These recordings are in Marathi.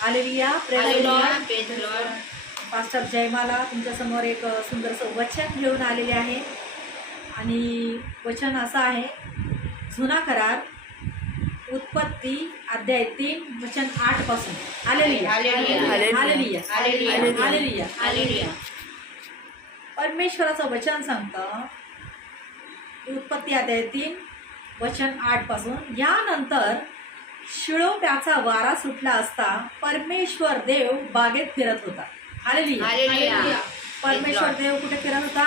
Hallelujah, praise lord. Pastor Jayamala तुमच्यासमोर एक सुंदरसं वचन घेऊन आलेले आहे आणि वचन असं आहे, जुना करार उत्पत्ती अध्याय 3 वचन 8 पासून. Hallelujah, hallelujah, hallelujah, hallelujah. परमेश्वराचं वचन सांगतं, उत्पत्ती अध्याय 3 वचन 8 पासून. यानंतर शिळोप्याचा वारा सुटला असता परमेश्वर देव बागेत फिरत होता. हालेलुया. परमेश्वर देव कुठे फिरत होता?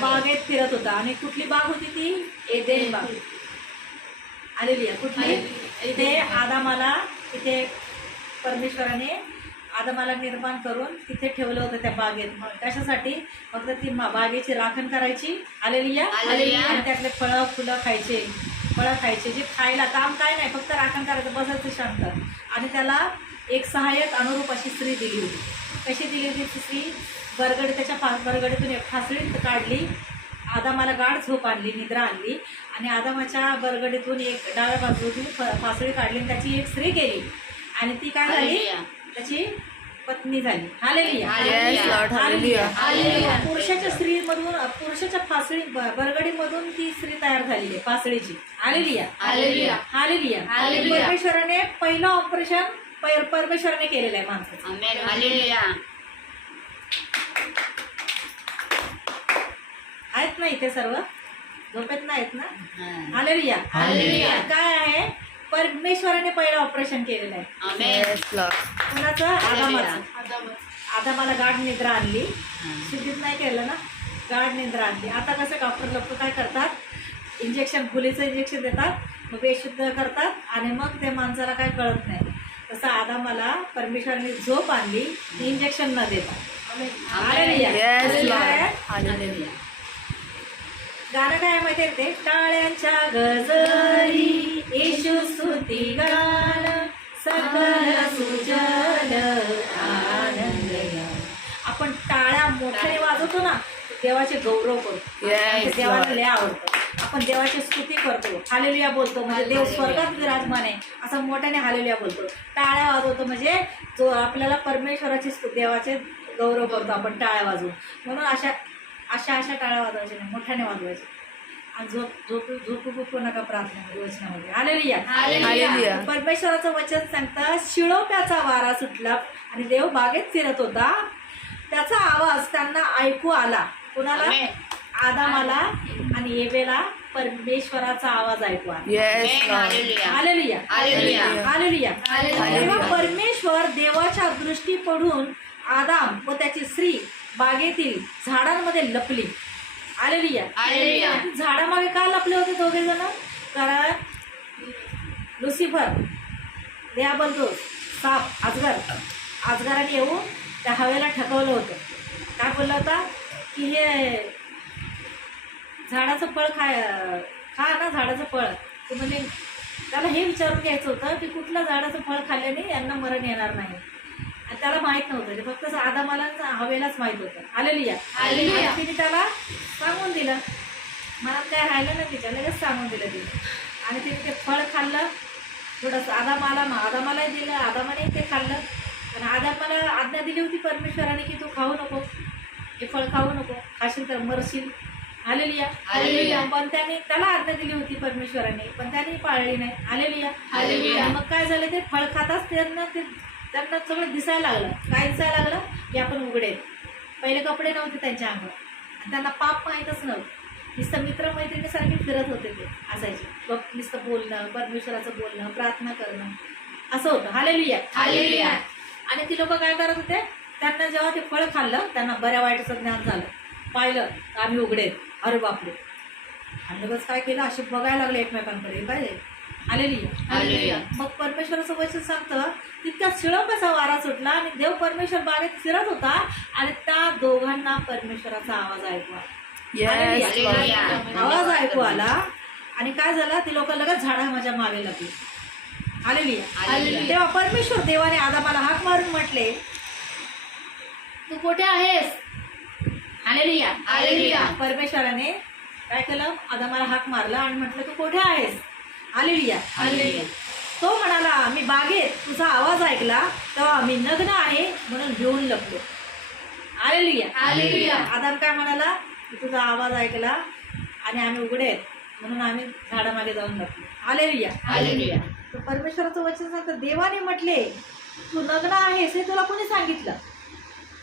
बागेत फिरत होता. आणि कुठली बाग होती ती? एदेन बाग. हालेलुया. कुठली? इथे आदामाला, इथे परमेश्वराने आदामाला निर्माण करून तिथे ठेवलं होतं त्या बागेत. कशासाठी? फक्त ती बागेची राखण करायची. हालेलुया. आणि त्यातले फळं फुलं खायचे, फळं खायचे. जे खायला काम काय नाही, फक्त राखण करायचं, बसायचं शांत. आणि त्याला एक सहाय्यक अनुरूप अशी स्त्री दिली होती. कशी दिली होती ती स्त्री? त्याच्या बरगडीतून एक फासळी काढली, आदामाला गाढ झोप आणली, निद्रा आणली. आणि आदामाच्या बरगडीतून एक डाव्या बाजूतून फासळी काढली आणि त्याची एक स्त्री केली. आणि ती काय झाली? त्याची पत्नी झाली. हालेलुया. पुरुषाच्या स्त्रीमधून, पुरुषाच्या फासळी बरगडीमधून ती स्त्री तयार झालेली आहे, फासळीची. Hallelujah, hallelujah. परमेश्वराने पहिलं ऑपरेशन परमेश्वराने केलेलं आहे माणसाचं. हालेलुया. आहेत ना इथे सर्व? झोपेत नाहीत ना? हालेलुया. काय आहे? परमेश्वराने पहिलं ऑपरेशन केलेलं आहे. कोणाचं? आदामाला गाढ निद्रा आणली. सिद्धीत नाही केलं ना, गाढ निद्रा आणली. आता कसं डॉक्टर लोक काय करतात? इंजेक्शन, फुलीचं इंजेक्शन देतात, मग बेशुद्ध करतात आणि मग ते माणसाला काय कळत नाही. तसं आदामाला परमेश्वराने झोप आणली, इंजेक्शन न देता. गाणं काय माहिती आहे ते? टाळ्यांच्या गजरी येशू स्तुती गान, सकल सुजल आनंद घ्या. आपण टाळ्या मोठ्याने वाजवतो ना, देवाचे गौरव करतो. देवाला लय आवडतं. आपण देवाची स्तुती करतो, हालेलुया बोलतो, म्हणजे देव स्वर्गात विराजमान आहे असं मोठ्याने हालेलुया बोलतो. टाळ्या वाजवतो म्हणजे जो आपल्याला परमेश्वराची देवाचे गौरव करतो आपण टाळ्या वाजवून. म्हणून अशा टाळ्या वाजवायच्या नाही, मोठ्याने वाजवायचे. आणि झोपू नका प्रार्थनेमध्ये, वचनामध्ये. हालेलुया. परमेश्वराचं वचन सांगतं, शिळोप्याचा वारा सुटला आणि देव बागेत फिरत होता. त्याचा आवाज त्यांना ऐकू आला. कोणाला? आदामाला आणि एवेला परमेश्वराचा आवाज ऐकू आला. Hallelujah, hallelujah. तेव्हा परमेश्वर देवाच्या दृष्टी पडून आदाम व त्याची स्त्री बागेतील झाडांमध्ये लपली. हालेलुया. झाडामागे का लपले होते दोघे जण? कारण लुसिफर, बोलतो साप, अजगराने येऊन त्या हवेला ठकवलं होतं. काय बोलला होता? की हे झाडाचं फळ खा ना, झाडाचं फळ. ते म्हणजे त्याला हे विचारून घ्यायचं होतं की कुठल्या झाडाचं फळ खाल्ल्याने यांना मरण येणार नाही. आणि त्याला माहीत नव्हतं, ते फक्त आदामाला हवेलाच माहीत होतं. हालेलुया. तिने त्याला सांगून दिलं, मनात काय राहिलं ना तिच्या, लगेच सांगून दिलं तिने. आणि तिने ते फळ खाल्लं थोडंसं. आदामालाही दिलं, आदामाने ते खाल्लं. पण आदामाला आज्ञा दिली होती परमेश्वराने की तू खाऊ नको, हे फळ खाऊ नको, खाशील तर मरशील. हालेलुया. पण त्याला आज्ञा दिली होती परमेश्वराने, पण त्याने पाळली नाही. हालेलुया. मग काय झालं? ते फळ खाताच त्यांना सगळं दिसायला लागलं. काय दिसायला लागलं? की आपण उघडे. पहिले कपडे नव्हते त्यांच्या अंगावर, त्यांना पाप माहीतच नव्हतं. नुसतं मित्रमैत्रिणीसारखे फिरत होते ते, असायचे. नुसतं बोलणं, परमेश्वराचं बोलणं, प्रार्थना करणं, असं होतं. हालेलुया. आणि ती लोक काय करत होते? त्यांना जेव्हा ते फळ खाल्लं, त्यांना बऱ्या वाईटाचं ज्ञान झालं. पाहिलं तर आम्ही उघडे, अरे बापरे. आणि लगेच काय केलं? असे बघायला लागले एकमेकांकडे. काय? हालेलुया. मग परमेश्वराचं वचन सांगतं, तितक्या शिळोप्याचा वारा सुटला आणि देव परमेश्वर बागेत फिरत होता आणि त्या दोघांना परमेश्वराचा आवाज ऐकू आला. आणि काय झालं? ती लोक लगेच झाडा माझ्या मागे लागली. हालेलुया. तेव्हा परमेश्वर देवाने आदामाला हाक मारून म्हटले, तू कुठे आहेस? हालेलुया. परमेश्वराने काय केलं? आदामाला हाक मारला आणि म्हटलं, तू कुठे आहेस? हालेलुया. तो म्हणाला, मी बागेत तुझा आवाज ऐकला तेव्हा मी नग्न आहे म्हणून भिवून लपलो. हालेलुया. हालेलुया. आदाम काय म्हणाला, की तुझा आवाज ऐकला आणि आम्ही उघडे आहेत म्हणून आम्ही झाडामागे जाऊन लपलो. हालेलुया. हालेलुया. तर परमेश्वराचं वचन सांगतं, देवाने म्हटले तू नग्न आहेस हे तुला कोणी सांगितलं?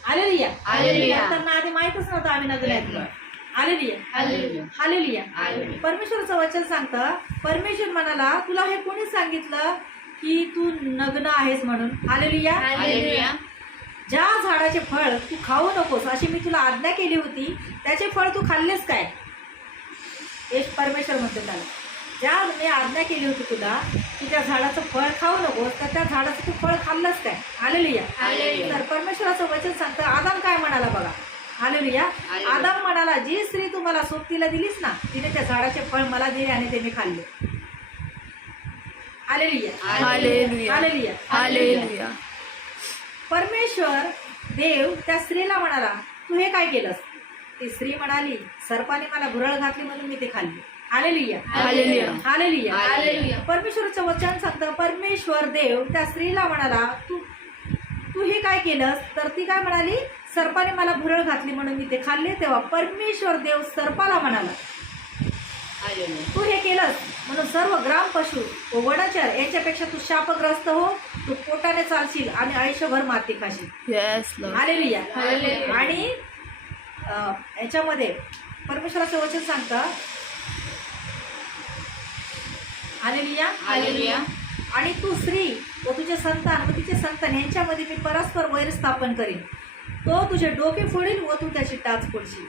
हालेलुया. हालेलुया. त्यांना आधी माहितच नव्हतं आम्ही नग्न आहेत. हालेलुया. हालेलुया. हालेलुया. हालेलुया. परमेश्वराचं वचन सांगतं, परमेश्वर म्हणाला तुला हे कोणी सांगितलं की तू नग्न आहेस म्हणून? हालेलुया. हालेलुया. ज्या झाडाचे फळ तू खाऊ नकोस अशी मी तुला आज्ञा केली होती त्याचे फळ तू खाल्लेस काय? परमेश्वर म्हणतो त्याला, ज्या मी आज्ञा केली होती तुला की त्या झाडाचं फळ खाऊ नकोस तर त्या झाडाचं तू फळ खाल्लंस काय? हालेलुया. हालेलुया. तर परमेश्वराचं वचन सांगतं, आदाम काय म्हणाला बघा. हालेलुया. हालेलुया. आदाम म्हणाला, जी स्त्री तू मला सोबतीला दिलीस ना तिने त्या झाडाचे फळ मला दिले आणि ते मी खाल्ले. हालेलुया. हालेलुया. हालेलुया. हालेलुया. परमेश्वर देव त्या स्त्रीला म्हणाला, तू हे काय केलंस? ती स्त्री म्हणाली, सर्पाने मला भुरळ घातली म्हणून मी ते खाल्ले. हालेलुया. हालेलुया. हालेलुया. हालेलुया. परमेश्वराचं वचन सांगतं, परमेश्वर देव त्या स्त्रीला म्हणाला, तू तू हे काय केलंस? तर ती काय म्हणाली, सर्पाने मला भुरळ घातली म्हणून मी ते खाल्ले. तेव्हा परमेश्वर देव सर्पाला म्हणाला, तू हे केलंस म्हणून सर्व ग्राम पशु व वनचर यांच्यापेक्षा तू शापग्रस्त हो. तू पोटाने चालशील आणि आयुष्यभर माती खाशील. Yes Lord. हालेलुया. हालेलुया. आणि याच्यामध्ये परमेश्वराचं वचन सांगतं, हालेलुया. हालेलुया. आणि तू स्त्री व तुझे संतान व तिचे संतान यांच्यामध्ये मी परस्पर वैर स्थापन करीन. तो तुझे डोके फोडील व तू त्याची टाच फोडशील.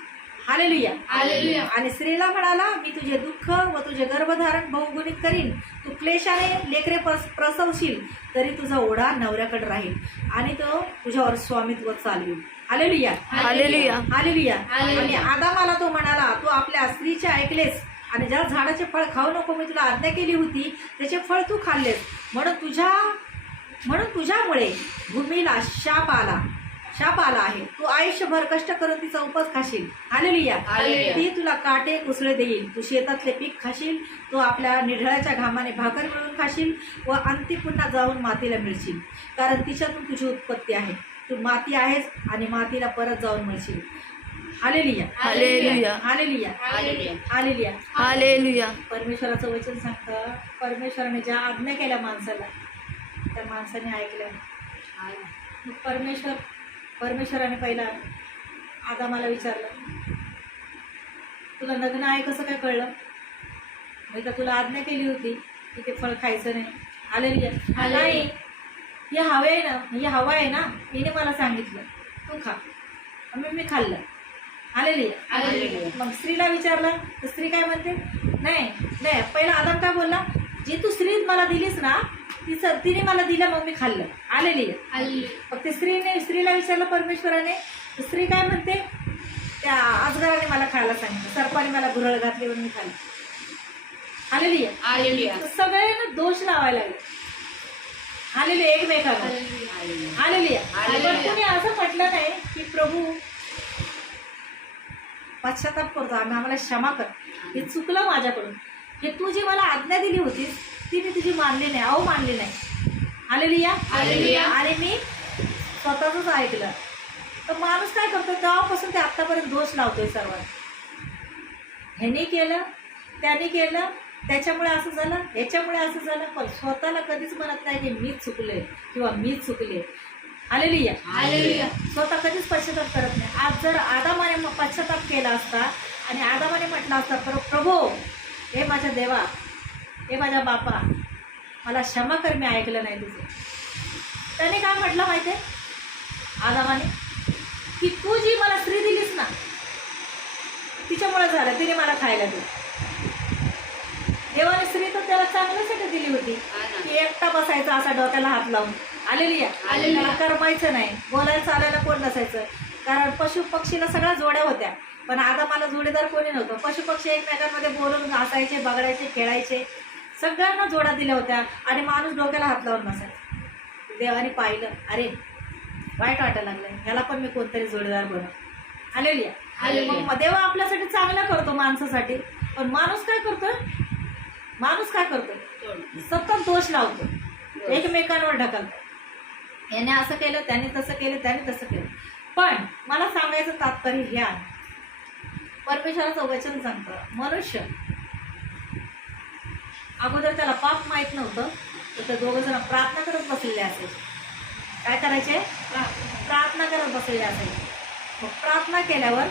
हालेलुया. हालेलुया. आणि स्त्रीला म्हणाला, मी तुझे दुःख व तुझे गर्भधारण बहुगुणित करीन. तू क्लेशाने लेकरे प्रसवशील तरी तुझा ओढा नवऱ्याकडे राहील आणि तो तुझ्यावर स्वामित्व चालवेल. हालेलुया. हालेलुया. हालेलुया. हालेलुया. आणि आदामाला तो म्हणाला, तू आपल्या स्त्रीचे ऐकलेस आणि ज्या झाडाचे फळ खाऊ नको मी तुला आज्ञा केली होती त्याचे फळ तू खाल्लेस म्हणून तुझ्यामुळे भूमीला शाप आला आहे. तू आयुष्यभर कष्ट करून तिचा उपवास खाशील. हालेलुया. हालेलुया. ती तुला काटे कुसळे देईल. तू शेतातले पीक खाशील. तू आपल्या निढळाच्या घामाने भाकर मिळवून खाशील व अंती पुन्हा जाऊन मातीला मिळशील, कारण तिच्यातून तुझी उत्पत्ती आहे. तू माती आहेस आणि मातीला परत जाऊन मिळशील. Hallelujah. Hallelujah. Hallelujah. Hallelujah. Hallelujah. Hallelujah. परमेश्वराचं वचन सांगतं, परमेश्वराने ज्या आज्ञा केल्या माणसाला त्या माणसाने ऐकल्या. मग परमेश्वराने पहिला आदामाला विचारलं, तुला नग्न आहे कसं काय कळलं? मी तर तुला आज्ञा केली होती की ते फळ खायचं नाही. हालेलुया. नाही, ही हवा आहे ना हिने मला सांगितलं तू खा, मी खाल्लं. हालेलुया. हालेलुया. मग स्त्रीला विचारलं तर स्त्री काय म्हणते, नाही. पहिला आदाम काय बोलला, जी तू स्त्री मला दिलीस ना तिने मला दिलं मग मी खाल्लं. हालेलुया. मग ते स्त्रीला विचारलं परमेश्वराने, तर स्त्री काय म्हणते, त्या अजगराने मला खायला सांगितलं, सर्पाने मला भुरळ घातली म्हणून मी खाल्लं. हालेलुया. हालेलुया. तर सगळ्यांना दोष लावायला लागले. हालेलुया. एकमेकांना. हालेलुया. पण कोणी असं म्हटलं नाही की प्रभू पश्चाताप करतो, आम्हाला क्षमा कर, हे चुकलं माझ्याकडून, हे तू जी मला आज्ञा दिली होतीस ती मी तुझी मानली नाही. हालेलुया. हालेलुया. आणि मी स्वतःच ऐकलं. तर माणूस काय करतो, तेव्हापासून ते आतापर्यंत दोष लावतोय सर्वांना. ह्यानी केलं, त्याने केलं, त्याच्यामुळे असं झालं, ह्याच्यामुळे असं झालं, पण स्वतःला कधीच म्हणत नाही की मीच चुकले किंवा मीच चुकले. हालेलुया. हालेलुया. स्वतः कधीच पश्चाताप करत नाही. आज जर आदामाने पश्चाताप केला असता आणि आदामाने म्हटलं असतं, प्रभू हे माझ्या देवा, हे माझ्या बापा, मला क्षमा कर, मी ऐकलं नाही तुझं. त्याने काय म्हटलं माहिती आहे आदामाने, की तू जी मला स्त्री दिलीस ना तिच्यामुळे झालं, तिने मला खायला दिलं. देवाने स्त्री तर त्याला चांगल्यासाठी दिली होती की एकटा बसायचा असा डोक्याला हात लावून. हालेलुया. त्याला करमायचं नाही, बोलायला चालायला कोण नसायचं, कारण पशु पक्षीला सगळ्या जोड्या होत्या पण आदामाला जोडीदार कोणी नव्हतं. पशु पक्षी एकमेकांमध्ये बोलून हसायचे, बघडायचे, खेळायचे, सगळ्यांना जोड्या दिल्या होत्या आणि माणूस डोक्याला हात लावून नसायचा. देवाने पाहिलं, अरे वाईट वाटायला लागलं, ह्याला पण मी कोणतरी जोडीदार बनव. हालेलुया. मग देवा आपल्यासाठी चांगलं करतो माणसासाठी, पण माणूस काय करतो, माणूस काय करतो? सतत दोष लावतो, एकमेकांवर ढकलतो. याने असं केलं, त्याने तसं केलं, त्याने तसं केलं. पण मला सांगायचं तात्पर्य हे आहे, परमेश्वराचं वचन सांगतं मनुष्य अगोदर त्याला पाप माहीत नव्हतं, तर ते दोघं जण प्रार्थना करत बसलेले असायचे. काय करायचे? प्रार्थना करत बसलेले असायचे. मग प्रार्थना केल्यावर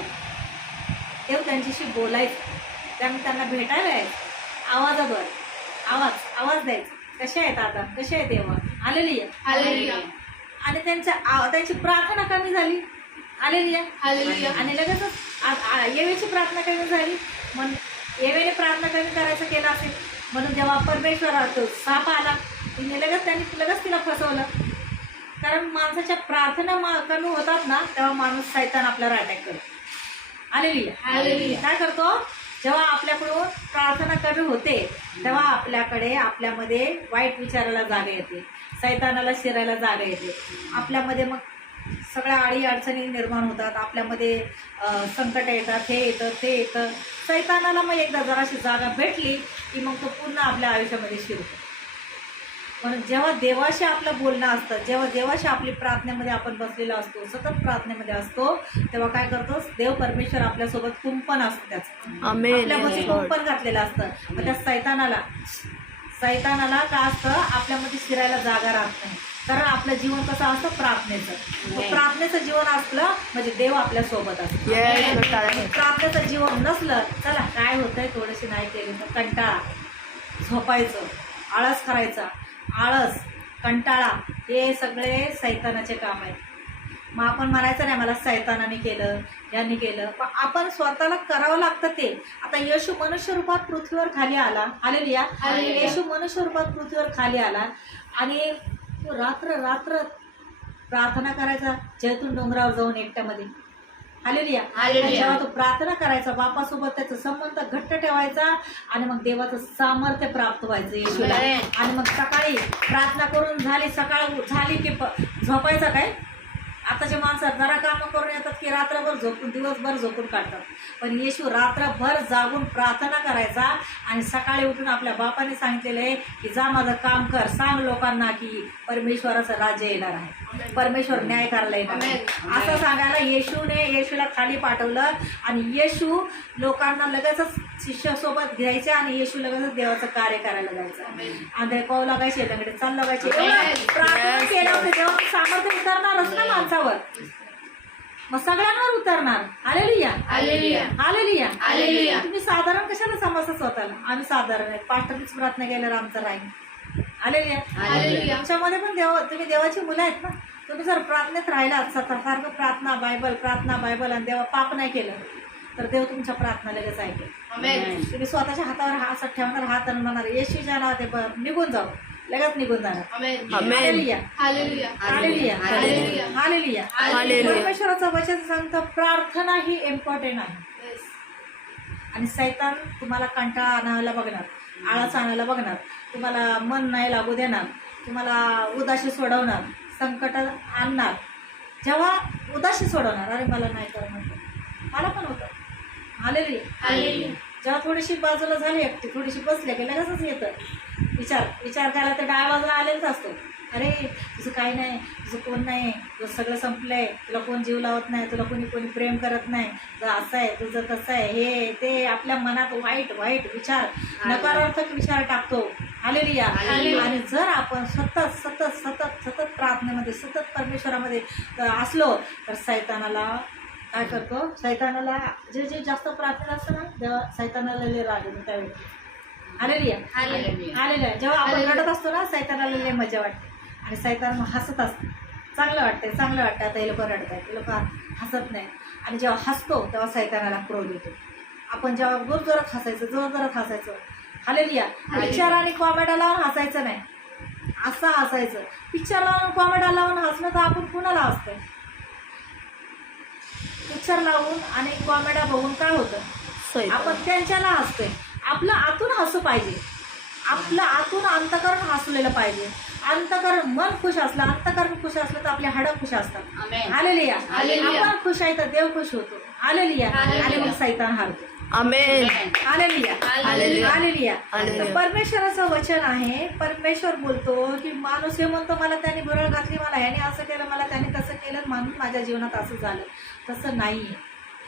देव त्यांच्याशी बोलायचं, त्यांना भेटायला यायचं, आवाजाद्वारे आवाज द्यायचा. कसे आहेत आता, कसे आहे देवा, हालेलुया हालेलुया. आणि त्यांची प्रार्थना कमी झाली, हालेलुया हालेलुया. आणि लगेचच येवेची प्रार्थना कमी झाली. मग येवेने प्रार्थना कमी करायचं केलं असेल, म्हणून जेव्हा परमेश्वराचा साप आला, त्यांनी लगेच तिला फसवलं. कारण माणसाच्या प्रार्थना कमी होतात ना, तेव्हा माणूस सैतान आपल्यावर अटॅक करतो. Hallelujah hallelujah. काय करतो? जेव्हा आपल्याकडून प्रार्थना कमी होते, तेव्हा आपल्यामध्ये वाईट विचाराला जागा येते, सैतानाला शिरायला जागा येते. आपल्यामध्ये मग सगळ्या अडीअडचणी निर्माण होतात, आपल्यामध्ये संकट येतात, हे येतं ते येतं. सैतानाला मग एकदा जराशी जागा भेटली की मग तो पुन्हा आपल्या आयुष्यामध्ये शिरतो. म्हणून जेव्हा देवाशी आपलं बोलणं असतं, जेव्हा देवाशी आपली प्रार्थनेमध्ये आपण बसलेला असतो, सतत प्रार्थनेमध्ये असतो, तेव्हा काय करतो? देव परमेश्वर आपल्यासोबत कुंपण असतं, त्याचं आमेन. आपल्यामध्ये कुंपण घातलेलं असतं. मग त्या सैतानाला काय असतं? आपल्यामध्ये शिरायला जागा राहत नाही. कारण आपलं जीवन कसं असतं? प्रार्थनेचं. प्रार्थनेचं जीवन असलं म्हणजे देव आपल्यासोबत असतं. प्रार्थनेचं जीवन नसलं, चला काय होतंय, थोडीशी नाही केली तर कंटाळा, झोपायचं, आळस करायचा, आळस, कंटाळा, हे सगळे सैतानाचे काम आहेत. मग आपण म्हणायचं नाही मला सैतानाने केलं, यांनी केलं, पण आपण स्वतःला करावं लागतं ते. आता येशू मनुष्य रूपात पृथ्वीवर खाली आला, हालेलुया. येशू मनुष्य रूपात पृथ्वीवर खाली आला आणि रात्र प्रार्थना करायचा, जैतून डोंगरावर जाऊन एकट्यामध्ये, हालेलुया. जेव्हा तो प्रार्थना करायचा, बापासोबत त्याचा संबंध घट्ट ठेवायचा आणि मग देवाचं सामर्थ्य प्राप्त व्हायचं येशूला. आणि मग सकाळी प्रार्थना करून झाली, सकाळ झाली की झोपायचा. काय आताचे माणसं जरा कामं करून येतात की रात्रभर झोपून, दिवसभर झोपून काढतात. पण येशू रात्रभर जागून प्रार्थना करायचा आणि सकाळी उठून आपल्या बापाने सांगितलेलं आहे की जा माझं काम कर, सांग लोकांना की परमेश्वराचं राज्य येणार आहे, परमेश्वर न्याय करायला येणार आहे. असं सांगायला येशूला खाली पाठवलं आणि येशू लोकांना लगेचच शिष्यासोबत घ्यायचे आणि येशू लगेचच देवाचं कार्य करायला जायचं. आंधळे पाऊ लागायचे, लंगडे चाल लागायचे. प्रार्थना केल्यावर देवाचं सामर्थ्य उतरणारच ना माणसावर, मग सगळ्यांवर उतरणार. Hallelujah hallelujah. Hallelujah hallelujah. तुम्ही साधारण कशाला समजता स्वतःला? आम्ही साधारण आहे, पास्टरनीच प्रार्थना केल्यावर आमचं राहील. हालेलुया. हालेलुया. तुमच्यामध्ये पण तुम्ही देवाची मुलं आहेत ना. तुम्ही जर प्रार्थनेत राहिलात, सारखं प्रार्थना बायबल आणि देवा पाप नाही केलं तर देव तुमच्या प्रार्थना लगेच ऐकेल. तुम्ही स्वतःच्या हातावर असं ठेवणार, हात आणि म्हणणार येशूच्या नावात निघून जाऊ, लगेच निघून जाणार. Hallelujah hallelujah. Hallelujah hallelujah. Hallelujah. Hallelujah. परमेश्वराचं वचन सांगतं प्रार्थना ही इम्पॉर्टंट आहे. आणि सैतान तुम्हाला कंटाळा आणायला बघणार, आळस आणायला बघणार, तुम्हाला मन नाही लागू देणार, तुम्हाला उदाशी सोडवणार, संकट आणणार. जेव्हा उदाशी सोडवणार, अरे मला नाही करणार, मला पण होतं. हालेलुया. जेव्हा थोडीशी बाजूला झाली एकटी, थोडीशी बसले की लगेचच येतं विचार करायला, तर डाव्या बाजूला आलेलाच असतो. अरे तुझं काही नाही, तुझं कोण नाही, तुझं सगळं संपलंय, तुला कोण जीव लावत नाही, तुला कोणी प्रेम करत नाही, तुझं असं आहे, तुझं तसं आहे, हे ते आपल्या मनात वाईट विचार, नकारार्थक विचार टाकतो. हालेलुया. आणि जर आपण सतत प्रार्थनेमध्ये, सतत परमेश्वरामध्ये असलो तर सैतानाला काय करतो? सैतानाला जे जास्त प्रार्थना असतं ना, तेव्हा सैतानाला लय राग येतो त्यावेळी. हालेलुया. हालेलुया. जेव्हा आपण रडत असतो ना, सैतानाला लय मजा वाटते आणि सैतान हसत असतं, चांगलं वाटतं. आता हे लोक रडतात, हे लोक हसत नाही. आणि जेव्हा हसतो तेव्हा सैतानाला क्रोध येतो. आपण जेव्हा जोरजोरात हसायचं, हालेलुया. पिक्चर आणि कॉमेड्या लावून हसायचं नाही, असं हसायचं. पिक्चर लावून कॉमेड्या लावून हसणं तर आपण कुणाला हसतोय? पिक्चर लावून आणि कॉमेड्या बघून काय होतं? आपण त्यांच्याला हसतोय. आपलं आतून हसू पाहिजे, आपलं आतून अंतकरण हसलेलं पाहिजे. अंतकरण मन खुश असलं, अंतकरण खुश असलं तर आपले हाडं खुश असतात. हालेलुया. आपण खुश आहे तर देव खुश होतो. हालेलुया. आणि मग सैतान हारतो. Amen. Hallelujah hallelujah. Hallelujah. Hallelujah. तर परमेश्वराचं वचन आहे. परमेश्वर बोलतो की माणूस हे म्हणतो मला त्याने भुरळ घातली, मला ह्याने असं केलं, मला त्याने तसं केलं, म्हणून माझ्या जीवनात असं झालं. तसं नाहीये.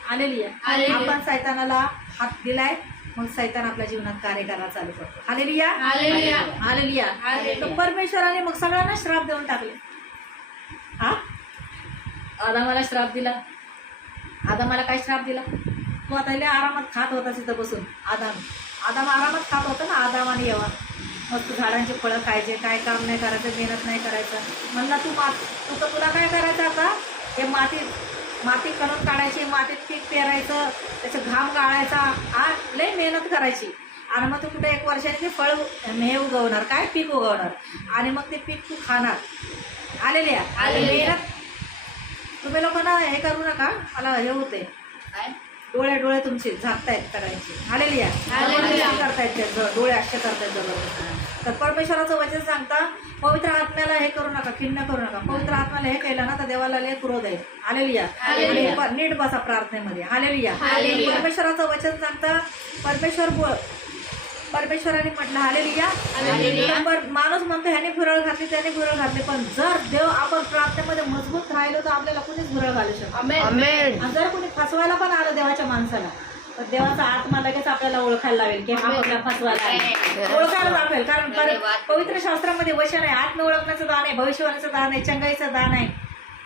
हालेलुया. हालेलुया. आपण सैतानाला हात दिलाय, मग सैतान आपल्या जीवनात कार्य करायला चालू करतो. Hallelujah hallelujah. हालेलुया. हालेलुया. तर परमेश्वराने मग सगळ्यांना श्राप देऊन टाकले. हा, आदामाला श्राप दिला. आदामाला काय श्राप दिला? तो आता लय आरामात खात होता तिथं बसून. आदाम आरामात खात होता ना. आदाम आणि एव्हा मस्त झाडांची फळं खायचे, काय काम नाही करायचं, मेहनत नाही करायचं. म्हणला तुला काय करायचं आता? हे माती करून काढायची, मातीत पीक पेरायचं, त्याचं घाम गाळायचा, लय मेहनत करायची. आणि मग तू कुठे 1 वर्षाने ते फळ हे उगवणार, काय पीक उगवणार, आणि मग ते पीक तू खाणार. आलेल्या मेहनत. तुम्ही लोकांना हे करू नका, मला हे होते, डोळे तुमचे झाकतायत सगळ्यांचे. हालेलुया. हालेलुया. करतायत ते डोळे असे करतायत जबरदस्त. तर परमेश्वराचं वचन सांगता, पवित्र आत्म्याला हे करू नका, खिन्न करू नका. पवित्र आत्म्याला हे केलं ना तर देवाला लय क्रोध आहे. हालेलुया. हालेलुया. आणि नीट बसा प्रार्थनेमध्ये. हालेलुया. हालेलुया. परमेश्वराचं वचन सांगता, परमेश्वराने म्हटलं हालेलुया. हालेलुया. पण माणूस म्हणतो ह्याने भुरळ घातली, त्याने भुरळ घातली, पण जर देव आपण प्रार्थनेमध्ये मजबूत राहिलो तर आपल्याला कुणीच भुरळ घालू शकतो. आमेन. आमेन. आणि जर कोणी फसवायला पण आलं देवाच्या माणसाला, तर देवाचा आत्मा लगेच आपल्याला ओळखायला लावेल की हा आपला फसवायला आला. ओळखायला लावेल. कारण पवित्र शास्त्रामध्ये वचन आहे, आत्म ओळखण्याचं दान आहे, भविष्यवाणीचं दान आहे, चंगाईचं दान आहे.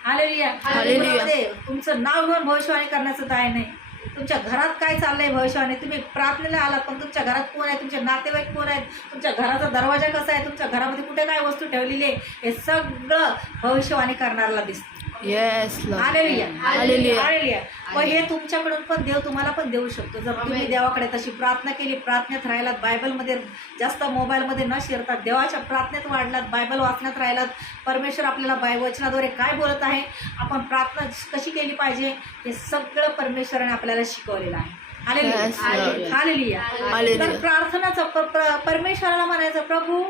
हालेलुया. हालेलुया. तुमचं नाव घेऊन भविष्यवाणी करण्याचं दान आहे. तुमच्या घरात काय चाललंय भविष्यवाणी, तुम्ही प्रार्थनेला आलात पण तुमच्या घरात कोण आहे, तुमचे नातेवाईक कोण आहेत, तुमच्या घराचा दरवाजा कसा आहे, तुमच्या घरामध्ये कुठे काय वस्तू ठेवलेली आहे, हे सगळं भविष्यवाणी करणाऱ्याला दिसतं. Yes Lord. Hallelujah. Hallelujah. Hallelujah. पण हे तुमच्याकडून पण देव तुम्हाला पण देऊ शकतो जर तुम्ही देवाकडे तशी प्रार्थना केली, प्रार्थनेत राहिलात, बायबलमध्ये जास्त मोबाईलमध्ये न शिरतात, देवाच्या प्रार्थनेत वाढलात, बायबल वाचण्यात राहिलात, परमेश्वर आपल्याला वचनाद्वारे काय बोलत आहे, आपण प्रार्थना कशी केली पाहिजे, हे सगळं परमेश्वराने आपल्याला शिकवलेलं आहे. Hallelujah. Yes, Lord. Hallelujah. Hallelujah. तर प्रार्थनाचं परमेश्वराला म्हणायचं, प्रभू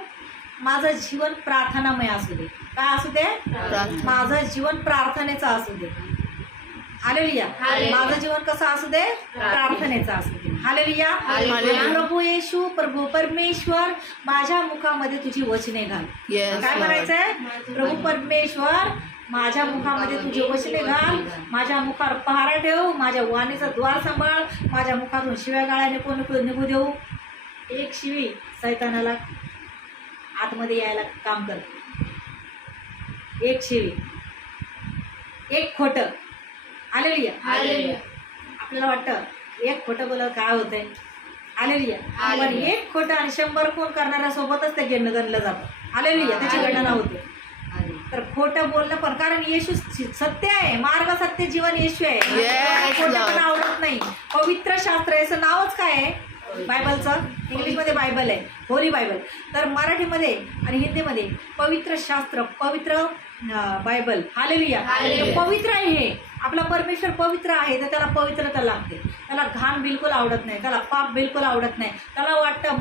माझं जीवन प्रार्थनामय असू दे. काय असू दे? प्रार्थना. माझं जीवन प्रार्थनेचं असू दे. हालेलुया. हालेलुया. माझं जीवन कसं असू दे? प्रार्थनेचं असू दे. हालेलुया. हालेलुया. प्रभू येशू, प्रभू परमेश्वर, माझ्या मुखामध्ये तुझी वचने घाल. येस काय लॉर्ड. म्हणायचंय? प्रभू परमेश्वर, माझ्या मुखामध्ये तुझे वचने घाल, माझ्या मुखावर पहारा ठेव, माझ्या वाणीचा द्वार सांभाळ, माझ्या मुखातून शिव्या गाळ्याने कोणी निघू देऊ. एक शिवी सैतानाला आतमध्ये यायला काम करते. एक शिवी, एक खोटं. हालेलुया. हालेलुया. आपल्याला वाटतं एक खोटं बोललं काय होतंय. हालेलुया. पण हालेलुया. एक खोटं आणि 100 खून करणाऱ्या सोबतच ते गणलं जातं. हालेलुया. त्याची गणना होते. तर खोटं बोलणं पण, कारण येशू सत्य आहे, मार्ग सत्य जीवन येशू आहे. Yes, खोटं पण Lord. आवडत नाही. पवित्र शास्त्र याचं नावच काय आहे बायबलचं? इंग्लिशमध्ये बायबल आहे, होली बायबल. तर मराठीमध्ये आणि हिंदीमध्ये पवित्र शास्त्र, पवित्र बायबल. हालेलुया. हालेलुया. पवित्र आहे हे. आपला परमेश्वर पवित्र आहे, तर त्याला पवित्रता लागते. त्याला घाण बिलकुल आवडत नाही, त्याला पाप बिलकुल आवडत नाही. त्याला वाटतं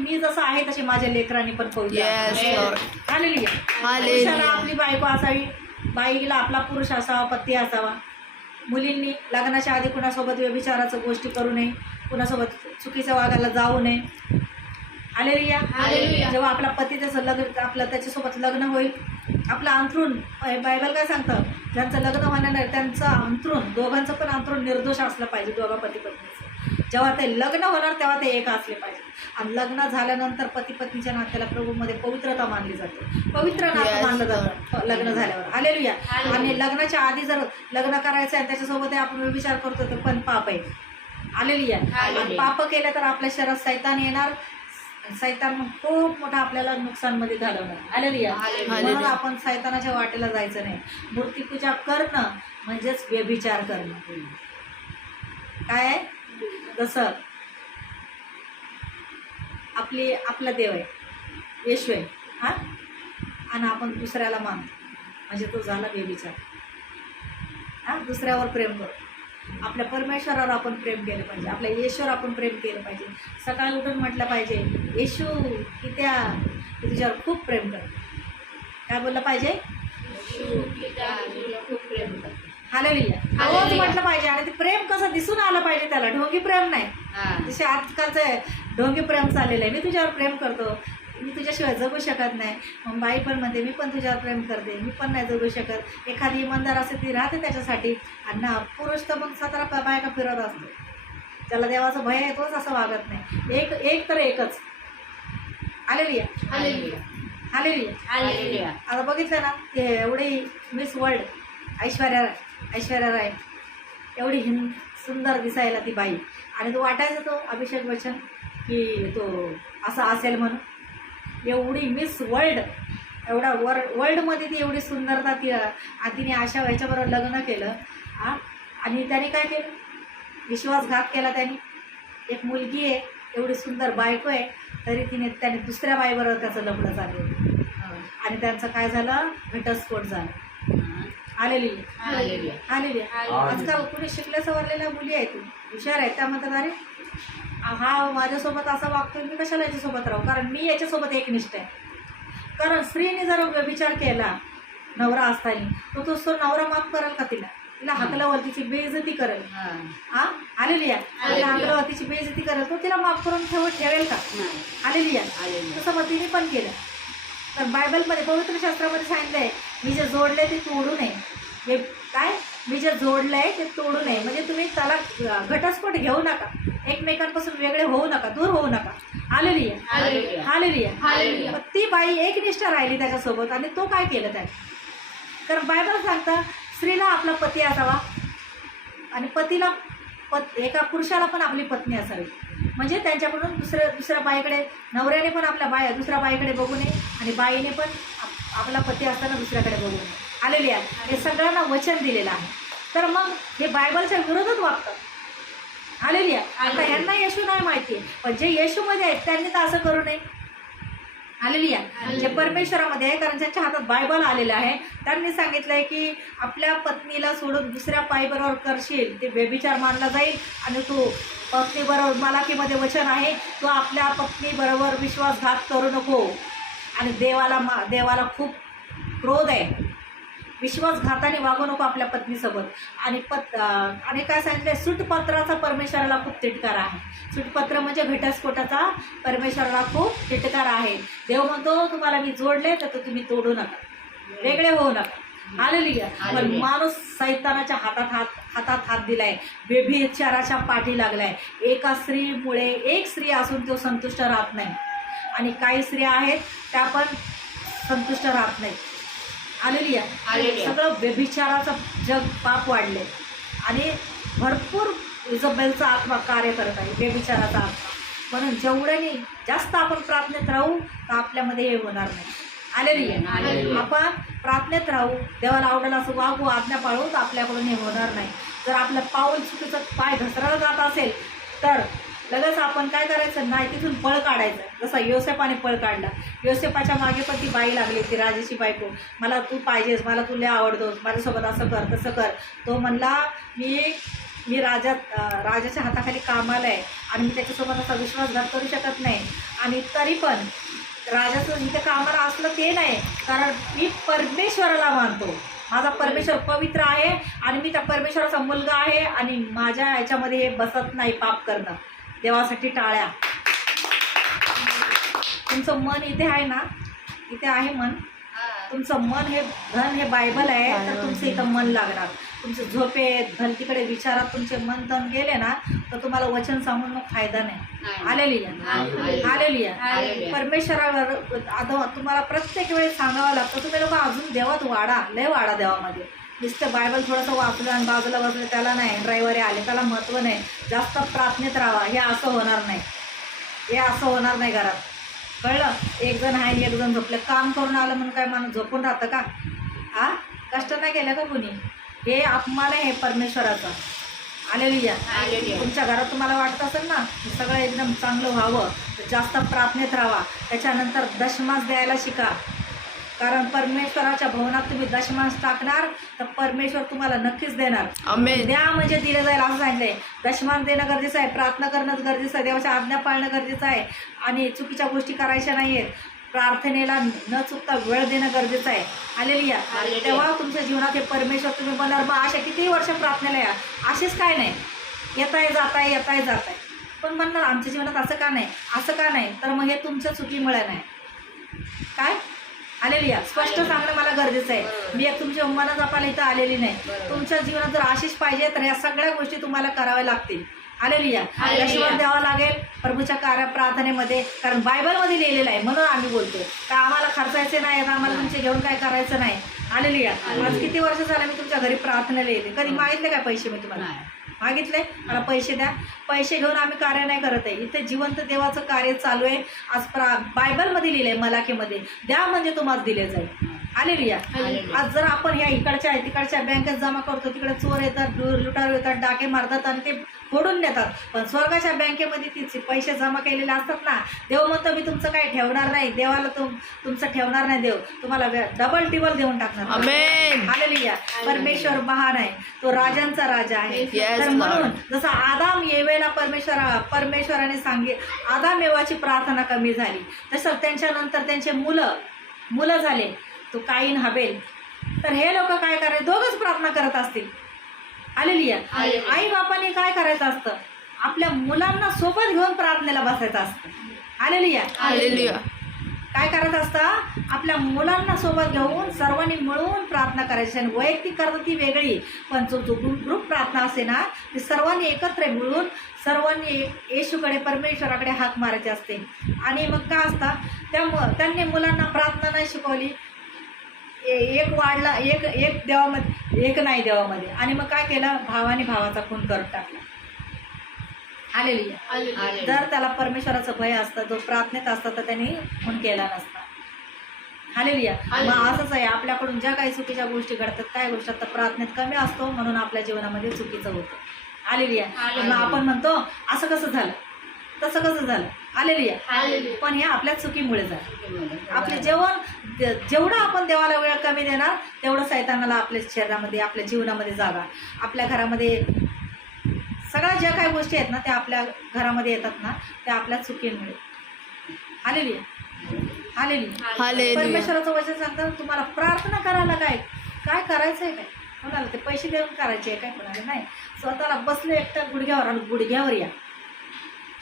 मी जसं आहे तसे माझ्या लेकरांनी पण पवित्र येस असावे. लॉर्ड. हालेलुया. हालेलुया. पुरुषाला आपली बायको असावी, बाईला आपला पुरुष असावा, पती असावा. मुलींनी लग्नाच्या आधी कुणासोबत व्यभिचाराचं गोष्टी करू नये, कुणासोबत चुकीच्या वागायला जाऊ नये. हालेलुया. हालेलुया. जेव्हा आपला पती त्याच्यासोबत लग्न होईल, आपलं अंथरूण, बायबल काय सांगतं, ज्यांचं लग्न होणार नाही त्यांचं अंथरूण, दोघांचं पण अंथरूण निर्दोष असलं पाहिजे, दोघा पती पत्नीचं. जेव्हा ते लग्न होणार तेव्हा ते एक असले पाहिजे. आणि लग्न झाल्यानंतर पती पत्नीच्या नात्याला प्रभूमध्ये पवित्रता मानली जाते, पवित्र नातं Yes, मानलं जातं लग्न झाल्यावर. हालेलुया. हालेलुया. आणि लग्नाच्या आधी जर लग्न करायचं आहे त्याच्यासोबत आपण विचार करतो ते पण पाप आहे. हालेलुया. हालेलुया. आणि पाप केलं तर आपल्या शरीरात सैतान येणार, सैतान मग खूप मोठा आपल्याला नुकसानमध्ये घालवणार. हालेलुया. हालेलुया. म्हणून आपण सैतानाच्या वाटेला जायचं नाही. मूर्तीपूजा करणं म्हणजेच व्यभिचार करणं. काय आहे? जसं आपला देव आहे, येशू आहे, हा, आणि आपण दुसऱ्याला मानतो म्हणजे तो झाला व्यभिचार. हा, दुसऱ्यावर प्रेम करू. आपल्या परमेश्वरावर आपण प्रेम केलं पाहिजे, आपल्या येशूवर आपण प्रेम केलं पाहिजे. सकाळी उठून म्हटलं पाहिजे, येशू की मी तुझ्यावर खूप प्रेम करते. काय बोललं पाहिजे? खूप प्रेम करते. हालेलुया. हालेलुया. रोज म्हटलं पाहिजे. आणि ते प्रेम कसं दिसून आलं पाहिजे त्याला, ढोंगी प्रेम नाही. जसे आजकालचं ढोंगी प्रेम चाललेलं आहे, मी तुझ्यावर प्रेम करतो, मी तुझ्याशिवाय जगू शकत नाही. मग बाई पण म्हणते मी पण तुझ्यावर प्रेम करते, मी पण नाही जगू शकत. एखादी इमानदार असते ती राहते त्याच्यासाठी. आणि ना पुरुष तर मग 17 बायका फिरत असतो. ज्याला देवाचं भय आहे तोच असं वागत नाही. एक तर एकच. Hallelujah hallelujah. आता बघितलं ना ते एवढी मिस वर्ल्ड ऐश्वर्या राय एवढी सुंदर दिसायला ती बाई. आणि तो वाटायचा तो अभिषेक बच्चन की तो असा असेल म्हणून. एवढी मिस वर्ल्ड, एवढा वर्ल्डमध्ये ती एवढी सुंदरता ती. आणि तिने अशा ह्याच्याबरोबर लग्न केलं. आणि त्याने काय केलं, विश्वासघात केला त्याने. एक मुलगी आहे, एवढी सुंदर बायको आहे, तरी त्याने दुसऱ्या बाईबरोबर त्याचं लफडं चाललं. आणि त्यांचं काय झालं, घटस्फोट झाला. हालेलुया. आजकाल कुणी शिकल्या सवरलेल्या मुली आहेत, हुशार आहेत, त्या म्हणतात अरे हा माझ्यासोबत असा वागतोय, मी कशाला याच्यासोबत राहू, कारण मी याच्यासोबत एकनिष्ठ आहे. कारण स्त्रीने जर विचार केला नवरा असताना, तो नवरा माफ करेल का तिला हाकलावर तिची बेइज्जती करेल. हालेलुया. तिला हाकलावर तिची बेइज्जती करेल, तो तिला माफ करून ठेवेल का? हालेलुया. तसं मग तिने पण केलं. तर बायबलमध्ये पवित्र शास्त्रामध्ये सांगितलंय, मी जे जोडलंय ते तोडू नये. मी जे जोडलंय ते तोडू नये. म्हणजे तुम्ही त्याला घटस्फोट घेऊ नका, एकमेकांपासून वेगळे होऊ नका, दूर होऊ नका. हालेलुया. ती बाई एकनिष्ठ राहिली त्याच्यासोबत. आणि तो काय केलं त्याने, कारण बायबल सांगता स्त्रीला आपला पती असावा आणि पतीला एका पुरुषाला पण आपली पत्नी असावी. म्हणजे त्यांच्याकडून दुसऱ्या बाईकडे, नवऱ्याने पण आपल्या दुसऱ्या बाईकडे बघू नये आणि बाईने पण आपला पती असताना दुसऱ्याकडे बघू नये. हालेलुया. हे सगळ्यांना वचन दिलेलं आहे. तर मग हे बायबलच्या विरोधात वागतात. हालेलुया. आता ह्यांना येशू नाही माहिती, पण जे येशूमध्ये आहेत त्यांनी तर असं करू नये. हालेलुया. जे परमेश्वरामध्ये आहे, कारण ज्यांच्या हातात बायबल आलेलं आहे, त्यांनी सांगितलंय की आपल्या पत्नीला सोडून दुसऱ्या बाईबरोबर करशील ते व्यभिचार मानला जाईल. आणि तू पत्नीबरोबर, मलाकीमध्ये वचन आहे, तू आपल्या पत्नीबरोबर विश्वासघात करू नको. आणि देवाला खूप क्रोध आहे. विश्वासघाताने वागू नको आपल्या पत्नीसोबत. आणि काय सांगितलंय, सूटपत्राचा परमेश्वराला खूप तिटकार आहे. सूटपत्र म्हणजे घटस्फोटाचा परमेश्वराला खूप तिटकार आहे. देव म्हणतो तुम्हाला मी जोडले तर तुम्ही तोडू नका, वेगळे होऊ नका. हालेलुया. पण माणूस सैतानाच्या हातात हात दिलाय, व्यभिचाराच्या पाठी लागलाय. एका स्त्रीमुळे, एक स्त्री असून तो संतुष्ट राहत नाही. आणि काही स्त्रिया आहेत त्या पण संतुष्ट राहत नाहीत. हालेलुया. सगळं व्यभिचाराचं जग पाप वाढले. आणि भरपूर इजबेलचा आत्मा कार्य करत आहे, व्यभिचाराचा आत्मा. म्हणून जेवढ्याने जास्त आपण प्रार्थनेत राहू तर आपल्यामध्ये हे होणार नाही. हालेलुया. आपण प्रार्थनेत राहू, देवाला आवडेल असं वागू, आज्ञा पाळू, तर आपल्याकडून हे होणार नाही. जर आपलं पाऊल चुकीचं पाय घसरला जात असेल तर लगेच आपण काय करायचं, नाही तिथून पळ काढायचं. जसा योसेपाने पळ काढला. योसेपाच्या मागे पण ती बाई लागली, ती राजाची बायको, मला तू पाहिजेस, मला तू लय आवडतोस, माझ्यासोबत असं कर तसं कर. तो म्हणला मी राजाच्या हाताखाली कामाला आहे आणि मी त्याच्यासोबत असा विश्वासघात करू शकत नाही. आणि तरी पण राजाचं इथे कामाला असलं ते नाही, कारण मी परमेश्वराला मानतो. माझा परमेश्वर पवित्र आहे आणि मी त्या परमेश्वराचा मुलगा आहे. आणि माझ्या ह्याच्यामध्ये हे बसत नाही पाप करणं. देवासाठी टाळ्या. तुमचं मन इथे आहे ना, इथे आहे मन. तुमचं मन हे धन, हे बायबल आहे, तर तुमचं इथं मन लागणार. तुमचं झोपेत भलतीकडे विचारात तुमचे मन तन गेले ना, तर तुम्हाला वचन सांगून मग फायदा नाही. हालेलुया. परमेश्वरावर आता तुम्हाला प्रत्येक वेळेस सांगावं लागतं. तुम्ही लोक अजून देवात वाढा, लय वाढा देवामध्ये. नुसतं बायबल थोडंसं वाचलं आणि बाजूला बसलं त्याला नाही, ड्रायव्हर आले त्याला महत्त्व नाही. जास्त प्रार्थनेत राहावा. हे असं होणार नाही घरात. कळलं. एक जण आहे आणि एक जण झोपलं. काम करून आलं म्हणून काय माणूस झोपून राहतं का? कष्ट नाही केलं का कुणी? हे अपमान आहे परमेश्वराचा. हालेलुया. तुमच्या घरात तुम्हाला वाटत असेल ना सगळं एकदम चांगलं व्हावं, तर जास्त प्रार्थनेत राहावा. त्याच्यानंतर दशमास द्यायला शिका. कारण परमेश्वराच्या भवनात तुम्ही दशमांश टाकणार तर परमेश्वर तुम्हाला नक्कीच देणार. द्या म्हणजे दिलं जाईल असं सांगितलंय. दशमांश देणं गरजेचं आहे, प्रार्थना करणं गरजेचं आहे, देवाच्या आज्ञा पाळणं गरजेचं आहे. आणि चुकीच्या गोष्टी करायच्या नाही आहेत. प्रार्थनेला न चुकता वेळ देणं गरजेचं आहे. हालेलुया. तेव्हा तुमच्या जीवनात हे परमेश्वर तुम्ही बनणार. मग अशा किती वर्ष प्रार्थनेला या, असेच काय नाही, येताय जाताय. पण म्हणणार आमच्या जीवनात असं का नाही, असं का नाही, तर मग हे तुमच्या चुकीमुळे नाही. काय हालेलुया. स्पष्ट सांगणं मला गरजेचं आहे. मी एक तुमच्या मन जपायला इथं आलेली नाही. तुमच्या जीवनात जर आशिष पाहिजे तर या सगळ्या गोष्टी तुम्हाला कराव्या लागतील. हालेलुया. याशिवाय द्यावा लागेल प्रभूच्या प्रार्थनेमध्ये, कारण बायबलमध्ये लिहिलेलं आहे. म्हणून आम्ही बोलतो का आम्हाला खर्चायचे नाही, आम्हाला तुमचे घेऊन काय करायचं नाही. हालेलुया. आज किती वर्ष झालं मी तुमच्या घरी प्रार्थनेला येते. कधी मागितले काय पैसे? मी तुम्हाला मागितले मला पैसे द्या. पैसे घेऊन आम्ही कार्य नाही करत आहे. इथे जिवंत देवाचं कार्य चालू आहे. आज बायबलमध्ये लिहिलंय, मलाकीमध्ये, द्या म्हणजे तुम्हाला दिले जाईल. हालेलुया. आज जर आपण ह्या इकडच्या तिकडच्या बँकेत जमा करतो, तिकडे चोर येतात, लुटारू येतात, डाके मारतात आणि ते फोडून देतात. पण स्वर्गाच्या बँकेमध्ये तिचे पैसे जमा केलेले असतात ना. देव म्हणतो मी तुमचं काही ठेवणार नाही. देवाला तुमचं ठेवणार नाही. देव तुम्हाला डबल टिबल देऊन टाकणार. आमेन. हालेलुया. परमेश्वर महान आहे, तो राजांचा राजा आहे. तर म्हणून जसं आदाम येवेला परमेश्वराने आदाम येवाची प्रार्थना कमी झाली, तसं त्यांच्यानंतर त्यांचे मुलं झाले, तो काईन हाबेल. तर हे लोक काय करायचे? दोघंच प्रार्थना करत असतील. हालेलुया. आई बापाने काय करायचं असतं? आपल्या मुलांना सोबत घेऊन प्रार्थनेला बसायचं असतं. हालेलुया. हालेलुया. काय करत असता? आपल्या मुलांना सोबत घेऊन सर्वांनी मिळून प्रार्थना करायची. आणि वैयक्तिक करता ती वेगळी, पण जो ग्रुप प्रार्थना असते ना, ती सर्वांनी एकत्र मिळून सर्वांनी येशूकडे परमेश्वराकडे हाक मारायची असते. आणि मग काय असतं? त्यांनी मुलांना प्रार्थना नाही शिकवली. एक वाढला, एक देवामध्ये, एक नाही देवामध्ये. आणि मग काय केलं? भावाने भावाचा खून करून टाकला. हालेलुया. जर त्याला परमेश्वराचं भय असतं, जो प्रार्थनेत असता, तर त्यांनी खून केला नसता. हालेलुया. मग असंच आहे, आपल्याकडून ज्या काही चुकीच्या गोष्टी घडतात, काय गोष्टी तर प्रार्थनेत कमी असतो, म्हणून आपल्या जीवनामध्ये चुकीचं होतं. हालेलुया. मग आपण म्हणतो असं कसं झालं, तसं कसं झालं. हालेलुया. पण हे आपल्या चुकीमुळे झालं. आपले जेवढं आपण देवाला वेळ कमी देणार, तेवढं सैतानाला आपल्या शरीरामध्ये, आपल्या जीवनामध्ये जागा, आपल्या घरामध्ये सगळ्या ज्या काही गोष्टी आहेत ना, त्या आपल्या घरामध्ये येतात ना, त्या आपल्या चुकीमुळे. हालेलुया. हालेलुया. परमेश्वराचं वचन सांगतं तुम्हाला प्रार्थना करायला काय करायचं आहे, काय कोणाला ते पैसे देऊन करायचे आहे, काय कोणाला नाही. स्वतःला बसले एकट्या गुडघ्यावर आणि गुडघ्यावर या.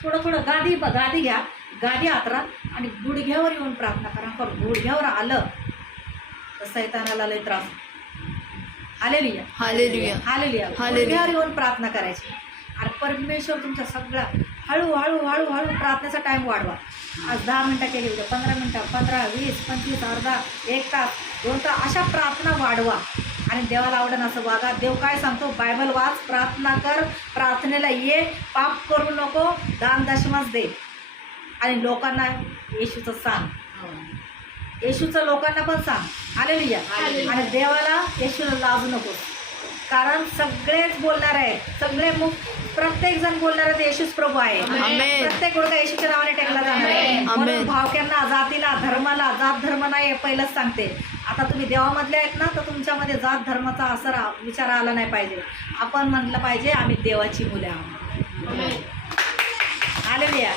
थोडं गादी घ्या, गादी आतरा आणि गुडघ्यावर येऊन प्रार्थना करा. कारण गुडघ्यावर आलं तर सैतानाला लय त्रास. हालेलुया. हालेलुया. हालेलुया. गुडघ्यावर येऊन प्रार्थना करायची. आणि परमेश्वर तुमच्या सगळा हळूहळू प्रार्थनेचा टाईम वाढवा. आज 10 मिनटं केली, उद्या 15 मिनटं, 15, 20, 25, अर्धा, 1 तास, 2 तास अशा प्रार्थना वाढवा. आणि देवाला आवडणं असं वागा. देव काय सांगतो? बायबल वाच, प्रार्थना कर, प्रार्थनेला ये, पाप करू नको, दान दशमास दे. आणि लोकांना येशूचं सांग. येशूचं लोकांना पण सांग. हालेलुया. आणि देवाला येशूला लाजू नको, कारण सगळेच बोलणार आहेत. प्रत्येक जण बोलणार आहे येशूच प्रभू आहे. प्रत्येक गुडघा येशूच्या नावाने टेकला जाणार आहे. म्हणून भावक्यांना, जातीला, धर्माला, जात धर्म नाही पहिलंच सांगते. आता तुम्ही देवामधले आहेत ना, तर तुमच्यामध्ये जात धर्माचा असर विचार आला नाही पाहिजे. आपण म्हटलं पाहिजे आम्ही देवाची मुले आहोत. हालेलुया.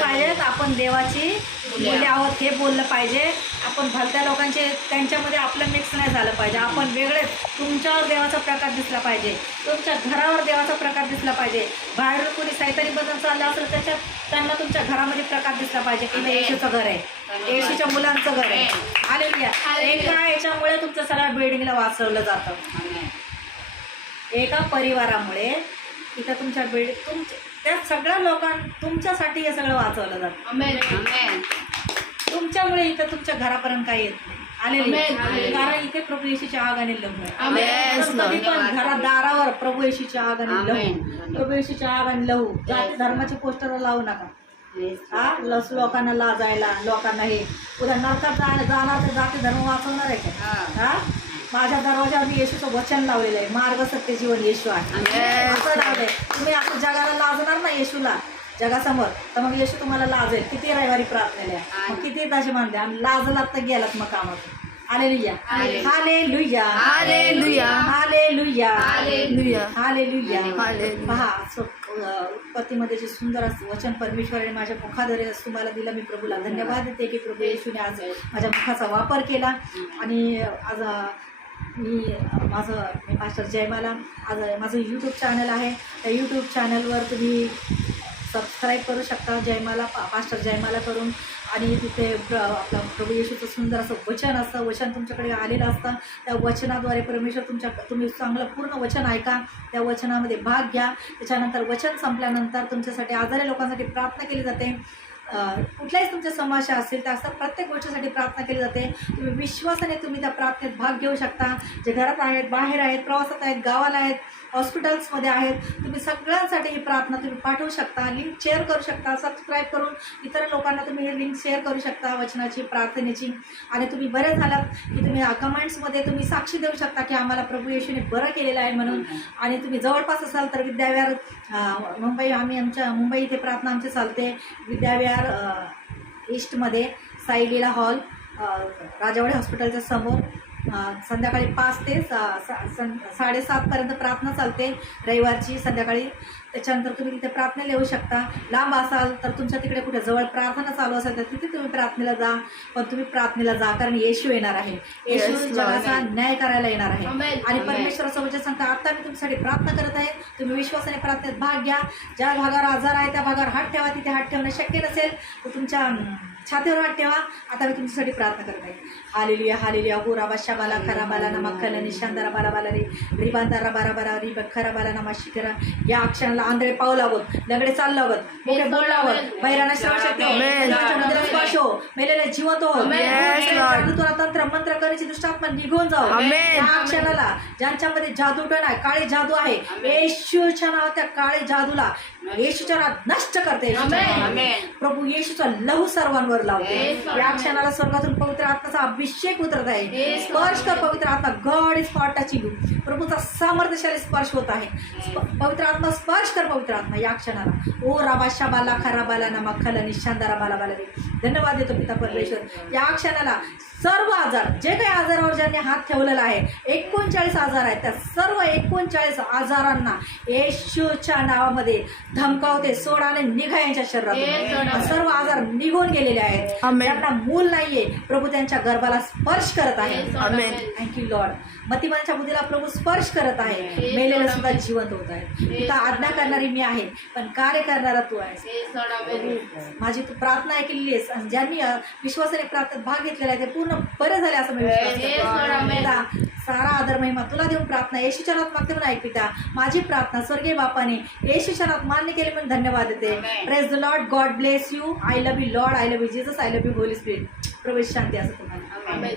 पाहिजेत आपण देवाची मुले आहोत हे बोललं पाहिजे. आपण भलत्या लोकांचे त्यांच्यामध्ये आपलं मिक्स नाही झालं पाहिजे. आपण वेगळेच. तुमच्यावर देवाचा प्रकार दिसला पाहिजे, तुमच्या घरावर देवाचा प्रकार दिसला पाहिजे. बाहेरून कोणी सैतानी बदल चाललं असेल त्यांना तुमच्या घरामध्ये प्रकार दिसला पाहिजे की नाही येशूचं घर आहे, येशूच्या मुलांचं घर आहे. हालेलुया. एका याच्यामुळे तुमचं सगळ्या बिल्डिंगला वाचवलं जातं. एका परिवारामुळे इथं तुमच्या त्या सगळ्या तुमच्यासाठी हे सगळं वाचवलं जातं. तुमच्यामुळे इथं तुमच्या घरापर्यंत काही येत नाही. आलेले कारण इथे प्रभू येशूच्या आगाने लहू आहे. कधी पण घरात दारावर प्रभू येशूच्या आगाने लहू, प्रभू येशूच्या आगाने लहू. जाती धर्माचे पोस्टर लावू नका. लोकांना लाजायला, लोकांना हे उद्या नरकात जाणार तर जाती धर्म वाचवणार आहे का? माझ्या दरवाजावर मी येशूचं वचन लावलेलं आहे, मार्ग सत्य जीवन येशू आहे असं लावलंय. तुम्ही असं जगाला लाजणार ना येशूला जगासमोर, तर मग येशू तुम्हाला लाजेल. किती रविवारी प्रार्थनेला मग किती ताशी मानले आणि लाजलात तर गेलात मग कामातून. Hallelujah. Hallelujah. Hallelujah. Hallelujah. Hallelujah. Hallelujah. पहा उत्पत्तीमध्ये जे सुंदर असं वचन परमेश्वराने माझ्या मुखाद्वारे तुम्हाला दिलं, मी प्रभूला धन्यवाद देते की प्रभू येशूने आज माझ्या मुखाचा वापर केला. आणि आज मी मास्टर जयमाला आज माझं यूट्यूब चॅनल आहे. त्या यूट्यूब चॅनलवर तुम्ही सबस्क्राईब करू शकता, जयमाला मास्टर जयमाला करून. आणि तिथे आपलं प्रभू येशूचं सुंदर असं वचन असतं, वचन तुमच्याकडे आलेलं असतं. त्या वचनाद्वारे परमेश्वर तुम्ही चांगलं पूर्ण वचन ऐका, त्या वचनामध्ये भाग घ्या. त्याच्यानंतर वचन संपल्यानंतर तुमच्यासाठी आजारी लोकांसाठी प्रार्थना केली जाते. कुठल्याही तुमच्या समस्या असतील त्या प्रत्येक गोष्टीसाठी प्रार्थना केली जाते. तुम्ही विश्वासाने तुम्ही त्या प्रार्थनेत भाग घेऊ शकता. जे घरात आहेत, बाहेर आहेत, प्रवासात आहेत, गावाला आहेत, हॉस्पिटल्समध्ये आहेत, तुम्ही सगळ्यांसाठी ही प्रार्थना तुम्ही पाठवू शकता. लिंक शेअर करू शकता, सबस्क्राईब करून इतर लोकांना तुम्ही हे लिंक शेअर करू शकता वचनाची, प्रार्थनेची. आणि तुम्ही बरे झालात की तुम्ही कमेंट्समध्ये तुम्ही साक्षी देऊ शकता की आम्हाला प्रभू येशूने बरं केलेलं आहे म्हणून. आणि तुम्ही जवळपास असाल तर विद्याविहार मुंबई, मुंबई इथे प्रार्थना आमची चालते. विद्याविहार ईस्टमध्ये साई लीला हॉल, राजावाडी हॉस्पिटलच्या समोर संध्याकाळी 5 ते 7:30पर्यंत प्रार्थना चालते रविवारची संध्याकाळी. त्याच्यानंतर तुम्ही तिथे प्रार्थनेला येऊ शकता. लांब असाल तर तुमच्या तिकडे कुठे जवळ प्रार्थना चालू असेल तर तिथे तुम्ही प्रार्थनेला जा. पण तुम्ही प्रार्थनेला जा कारण येशू येणार आहे. येशू जगाचा न्याय करायला येणार आहे. आणि परमेश्वराचं वचन सांगता, आता मी तुमच्यासाठी प्रार्थना करत आहे, तुम्ही विश्वासाने प्रार्थनेत भाग घ्या. ज्या भागावर आजार आहे त्या भागावर हात ठेवा. तिथे हात ठेवणं शक्य नसेल तर तुमच्या छातीवर हात ठेवा. आता मी तुमच्यासाठी प्रार्थना करत आहे. Hallelujah hallelujah. हो राबा शाबाला खराबाला नमा खल निशांदारा बाला बाला रे रिबांदारा बारा बारा रि खराबाला नमा शिकरा. या अक्षराला आंधळे पाऊ लागत, लगडे चाल लागत, मोठे बोल लागत, बैरांना श्रवण शक्ती स्पर्श हो, मेलेले जिवंत हो, जादूतोरा तंत्र मंत्र करण्याची दुष्टात्मा निघून जाऊ. या अक्षराला ज्यांच्यामध्ये जादूटण आहे, काळी जादू आहे, येशूच्या नावात त्या काळे जादूला येशूच्या नावात नष्ट करते. प्रभू येशूचा लहू सर्वांवर लावते. या क्षणाला स्वर्गातून पवित्र आत्म्याचा अभिषेक उतरत आहे. स्पर्श कर पवित्र आत्मा. God is touching you. प्रभूचा सामर्थ्यशाली स्पर्श होत आहे. पवित्र आत्मा स्पर्श कर पवित्र आत्मा या क्षणाला. ओ राबाशा बाला खराबाला नमा खल निशांदारा बाला बाला रे. धन्यवाद देतो पिता परमेश्वर. या क्षणाला सर्व आजार, जे काही आजारावर ज्यांनी हात ठेवलेला आहे, 39 आजार आहेत, त्या सर्व 39 आजारांना येशूच्या नावामध्ये धमकावते, सोडाने निघा यांच्या शरीरातून. सर्व आजार निघून गेलेले आहेत. ज्यांना मूल नाहीये प्रभू त्यांच्या गर्भाला स्पर्श करत आहे. Thank you Lord. मतिमानच्या बुद्धीला प्रभू स्पर्श करत आहे. मेलेलं सुद्धा जिवंत होत आहे. तुला आज्ञा करणारी मी आहे पण कार्य करणारा तू आहेस. माझी तू प्रार्थना ऐकलेली आहेस आणि ज्यांनी विश्वासाने प्रार्थनेत भाग घेतलेला आहे ते पूर्ण बरे झाले असं मी विश्वास करतो. सारा आदर महिमा तुला देऊन प्रार्थना येशूच्या नावात मागते म्हणून ऐक पिता. माझी प्रार्थना स्वर्गीय बापाने येशूच्या नावात मान्य केली म्हणून धन्यवाद देते. Praise the Lord. God bless you. I love you Lord. I love you Jesus. I love you Holy Spirit. प्रभू शांती असं तुम्हाला.